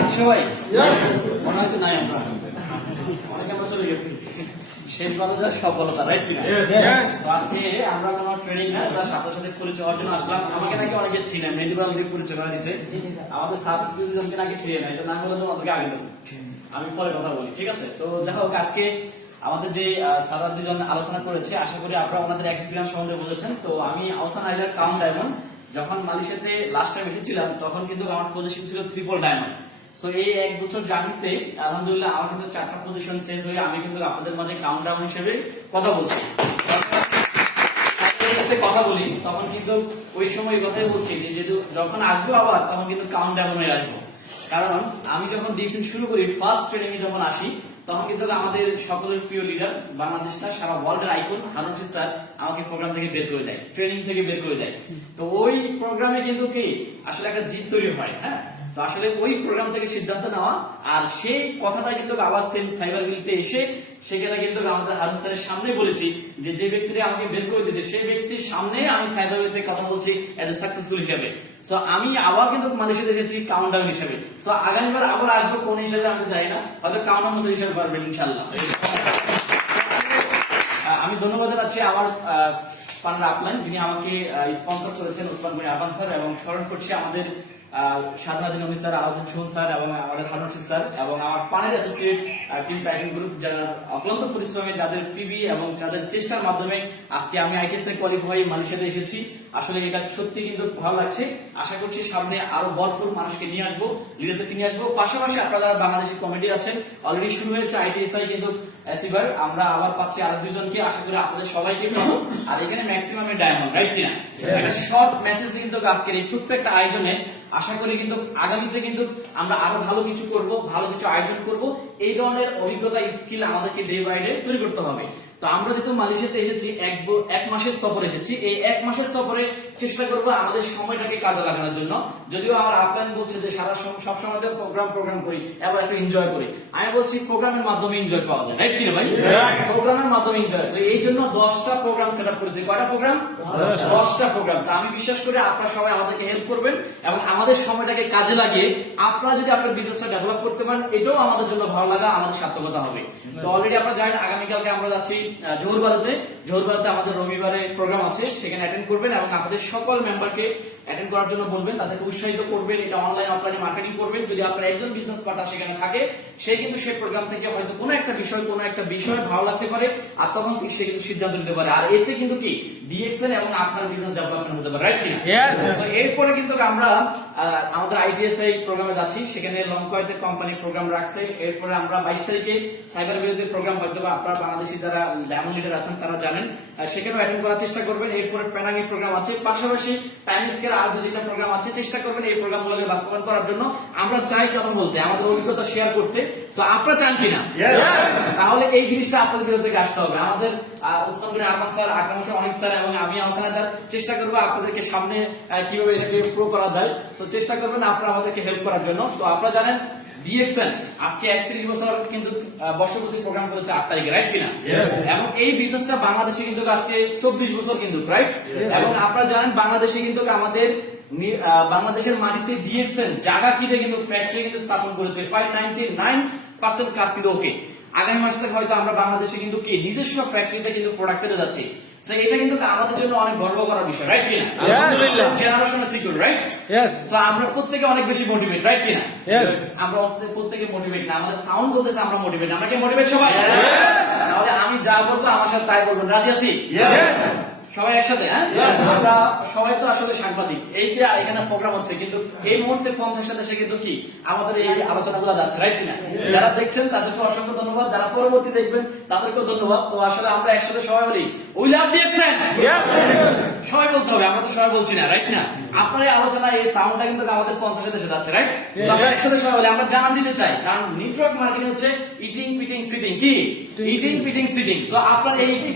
আছে সবাই? মনে হয় তো নাই আমরা অনেক আমরা চলে গেছি শেষ ভালো যা সফলতা, রাইট কিনা? আজকে আমরা কোনো ট্রেনিং না, তার সাথে সাথে পরিচয় হওয়ার জন্য আসলাম। আমাকে নাকি অনেকে ছিলেন, মেডিকেল অলরেডি পরিচয় করা দিছে। আমাদের ছাত্র দুজনকে নাকি ছিলেন না, এটা না বলে তো আমাদেরকে আগে দেবো, আমি পরে কথা বলি, ঠিক আছে? তো যাই হোক, আজকে আমাদের যে স্যার দুজন আলোচনা করেছে, আশা করি আপনারা ওনাদের এক্সপিরিয়েন্স সম্বন্ধে বুঝেছেন। তো আমি আহসান আইলার কাউন্ট ডায়মন্ড, যখন মালয়েশিয়াতে লাস্ট টাইম এসেছিলাম তখন কিন্তু আমার পজিশন ছিল ট্রিপল ডায়মন্ড। সো এই এক বছর জার্নিতে আলহামদুলিল্লাহ আমার কিন্তু 4টা পজিশন চেঞ্জ হয়ে আমি কিন্তু আপনাদের মাঝে কাউন্ট ডাউন হিসেবে কথা বলছি। কথা বলি তখন কিন্তু ওই সময় কথাই বলছি যে যখন আসবো আবার তখন কিন্তু কাউন্ট ডাউনে আসবো, কারণ আমি যখন ডিএক্সএন শুরু করি ফার্স্ট ট্রেনিং এ যখন আসি তখন কিন্তু আমাদের সকলের প্রিয় লিডার, বাংলাদেশ না সারা ওয়ার্ল্ডের আইকন হারুন রশিদ স্যার আমাকে প্রোগ্রাম থেকে বের করে দেয়, ট্রেনিং থেকে বের করে দেয়। তো ওই প্রোগ্রামে কিন্তু কি আসলে একটা জিত তৈরি হয়। হ্যাঁ, তো আসলে ওই প্রোগ্রাম থেকে সিদ্ধান্ত নেওয়া, আর সেই কথাটা কিন্তু আবার সেম সাইবার বিলতে এসে সেখানে কিন্তু আমাদের হারুন স্যারের সামনে বলেছি যে ব্যক্তিরা আমাকে বের করে দিয়েছে সেই ব্যক্তির সামনে আমি সাইবার বিলতে কথা বলছি এজ এ সাকসেসফুল হিসেবে। সো আমি আবার কিন্তু মালয়েশিয়াতে এসেছি কাউন্টডাউন হিসেবে। সো আগামীবার আবার আসবো কোন হিসেবে আমি জানি না, হয়তো কাউন্টডাউন হিসেবে পারবেন ইনশাআল্লাহ। আমি ধন্যবাদ জানাচ্ছি আমার পার্টনার আপলাইন, যিনি আমাকে স্পন্সর করেছেন, ওসমান গনি আবান স্যার, এবং স্মরণ করছি আমাদের সাধারণ নবী স্যার, আলাউদ্দিন সোহন স্যার, এবং আমাদের হারুন রশিদ স্যার, এবং আমার পানের অ্যাসোসিয়েট টিম প্যাকিং গ্রুপ, যারা অক্লান্ত পরিশ্রমে, যাদের পিবি এবং যাদের চেষ্টার মাধ্যমে আজকে আমি আইটিএস এ কোয়ালিফাই মালয়েশিয়াতে এসেছি। আসলে এটা সত্যি কিন্তু ভালো লাগছে। আশা করছি সামনে আরো ভরপুর মানুষকে নিয়ে আসবো, লিডারদেরকে নিয়ে আসবো। পাশাপাশি আপনারা বাংলাদেশি কমিটি আছেন, অলরেডি শুরু হয়েছে আইটিএসআই, কিন্তু এসিবার আমরা আবার পাচ্ছি আরো দুজনকে, আশা করি আপনাদের সবাইকে পাবো। আর এখানে ম্যাক্সিমাম ডায়মন্ড, রাইট কিনা? একটা শর্ট মেসেজ কিন্তু আজকের এই ছোট্ট একটা আয়োজনে আশা করি কিন্তু আগামীতে কিন্তু আমরা আরো ভালো কিছু করব, ভালো কিছু আয়োজন করব। এই ধরনের অভিজ্ঞতা, স্কিল আমাদেরকে ডে বাই ডে তৈরি করতে হবে। তো আমরা যেহেতু মালয়েশিয়াতে এসেছি, এক মাসের সফর এসেছি, এই এক মাসের সফরে চেষ্টা করবো আমাদের সময়টাকে কাজে লাগানোর জন্য। যদিও আমার আপলাইন বলছে যে সারা সবসময় প্রোগ্রাম করি, এবার একটু এনজয় করি, আমি বলছি প্রোগ্রামের মাধ্যমে এনজয় পাওয়া যায়, রাইট কিনা ভাই? প্রোগ্রামের মাধ্যমে এনজয়। তো এই জন্য 10টা প্রোগ্রাম সেট আপ করেছি। কয়টা প্রোগ্রাম? 10টা প্রোগ্রাম। তো আমি বিশ্বাস করি আপনারা সবাই আমাদেরকে হেল্প করবেন এবং আমাদের সময়টাকে কাজে লাগিয়ে আপনারা যদি আপনার বিজনেসটা ডেভেলপ করতে পারেন, এটাও আমাদের জন্য ভালো লাগা, আমাদের সার্থকতা হবে। তো অলরেডি আপনারা জানেন আগামীকালকে আমরা যাচ্ছি জোহরবারুতে আমাদের রবিবারে প্রোগ্রাম আছে, সেখানে অ্যাটেন্ড করবেন এবং আপনাদের সকল মেম্বারকে অ্যাটেন্ড করার জন্য বলবেন, তাদেরকে উৎসাহিত করবেন। এটা অনলাইন অফলাইনে মার্কেটিং করবেন। যদি আপনার একজন বিজনেস পার্টনার সেখানে থাকে, সে কিন্তু সেই প্রোগ্রাম থেকে হয়তো কোনো একটা বিষয় ভালো লাগতে পারে, আর তখন সে কিন্তু সিদ্ধান্ত নিতে পারে। আর এতে কিন্তু কি ডিএক্সএল এবং আপনার বিজনেস ডেভেলপমেন্ট হতে পারে, রাইট কিনা? তো এরপরে কিন্তু আমরা আমাদের আইটিএসআই প্রোগ্রামে যাচ্ছি, সেখানে লংকয়েতে কোম্পানি প্রোগ্রাম রাখছে। এরপরে আমরা 22 তারিখে সাইবার বিরোধী প্রোগ্রাম, হয়তো আপনারা বাংলাদেশি যারা ডায়মন্ড লিডার আছেন তারা জানেন, সেখানেও অ্যাটেন্ড করার চেষ্টা করবেন। এরপরে প্যানাঙ্গি প্রোগ্রাম আছে, পাশাপাশি টাইম স্কেল আর 2-3টা প্রোগ্রাম আছে। চেষ্টা করবেন এই প্রোগ্রামগুলোকে বাস্তবায়ন করার জন্য। আমরা চাই কথা বলতে, আমাদের অভিজ্ঞতা শেয়ার করতে। সো আপনারা চান কিনা? তাহলে এই জিনিসটা আপনাদের বিরুদ্ধে আসতে হবে। আমাদের ওসমান গনি আবান স্যার, আকরাম হোসেন অনেক স্যার এবং আমি আহসান আইলার চেষ্টা করবো আপনাদেরকে সামনে কিভাবে এটাকে প্রো করা যায়। সো চেষ্টা করবেন আপনারা আমাদেরকে হেল্প করার জন্য। তো আপনারা জানেন ডিএক্সএন আজকে 31 বছর কিন্তু বর্ষপূর্তি প্রোগ্রাম করেছে 8 তারিখে, রাইট কিনা? এবং এই বিজনেসটা বাংলাদেশে কিন্তু আজকে 24 বছর কিন্তু, রাইট? এবং আপনারা জানেন বাংলাদেশে কিন্তু আমাদের বাংলাদেশের মাটিতে ডিএক্সএন জায়গা কিনে কিন্তু ফ্যাক্টরি কিন্তু স্থাপন করেছে। প্রায় 99% কাজ কিন্তু ওকে। আগামী মাস থেকে হয়তো আমরা বাংলাদেশে কিন্তু কি নিজস্ব ফ্যাক্টরিতে কিন্তু প্রোডাক্ট পেতে যাচ্ছি। সো এটা কিন্তু আমাদের জন্য অনেক গর্ব করার বিষয়, রাইট কিনা? জেনারেশনে সিকিউর, রাইট? সো আমরা প্রত্যেকে অনেক বেশি মোটিভেট, রাইট কিনা? আমরা প্রত্যেকে মোটিভেট না, আমাদের সাউন্ড বলতেছে আমরা মোটিভেট। আমরা কি মোটিভেট সবাই? তাহলে আমি যা বলবো আমার সাথে তাই বলবেন, রাজি আছি? সবাই একসাথে? হ্যাঁ, আমরা সবাই তো আসলে সাংবাদিক। এই যে এখানে প্রোগ্রাম হচ্ছে, কিন্তু এই মুহূর্তে 50 দেশে কিন্তু কি আমাদের এই আলোচনাগুলো যাচ্ছে, রাইট কিনা? যারা দেখছেন তাদেরকে অসংখ্য ধন্যবাদ, যারা পরবর্তী দেখবেন তাদেরকেও ধন্যবাদ। তো আসলে আমরা একসাথে সবাই বলি উই লাভ ডিএক্সএন, সবাই বলতে হবে, আমরা তো সবাই বলছি না, রাইট না? আপনার এই আলোচনা, এই সাউন্ডটা কিন্তু আমাদের 50 দেশে যাচ্ছে, রাইট? আমরা একসাথে সবাই বলি, আমরা জানান দিতে চাই, কারণ নেটওয়ার্ক মার্কেটিং হচ্ছে ইটিং পিটিং সিটিং। কি ইটিং পিটিং সিটিং? সো আপনার এই ইটিং